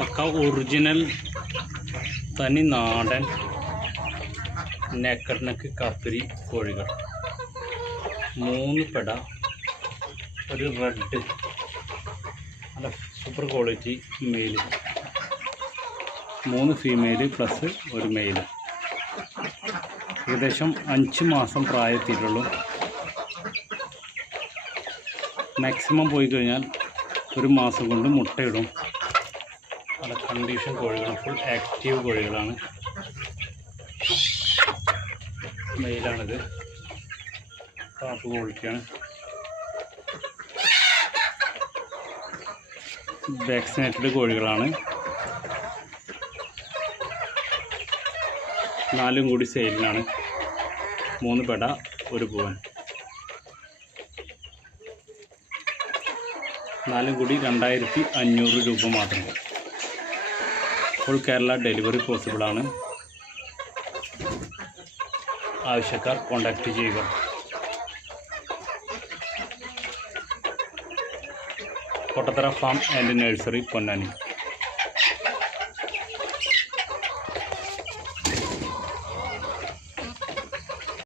പക്ക original തനി നാടൻ naked neck കപ്പരി കോഴികൾ. മൂന്ന് പെട ഒരു റെഡ് നല്ല സൂപ്പർ ക്വാളിറ്റി മെയിൽ മൂന്ന് ഫീമെയിൽ പ്ലസ് ഒരു മെയിൽ ഏകദേശം അഞ്ച് മാസം പ്രായത്തിലുള്ളൂ. മാക്സിമം പോയി കഴിഞ്ഞാൽ ഒരു മാസം കൊണ്ട് മുട്ടയിടും. നല്ല കണ്ടീഷൻ കോഴികളാണ്. ഫുൾ ആക്റ്റീവ് കോഴികളാണ്. മെയിലാണിത് ടോപ്പ് ക്വാളിറ്റിയാണ് വാക്സിനേറ്റഡ് കോഴികളാണ്. നാലും കൂടി സെയിലിനാണ് മൂന്ന് പെട ഒരു പൂവൻ. നാലും കൂടി രണ്ടായിരത്തി അഞ്ഞൂറ് രൂപ മാത്രം. ഫുൾ കേരള ഡെലിവറി പോസിബിൾ ആണ് ആവശ്യക്കാർ കോൺടാക്റ്റ് ചെയ്യുക Kottathara farm and nursery Ponnani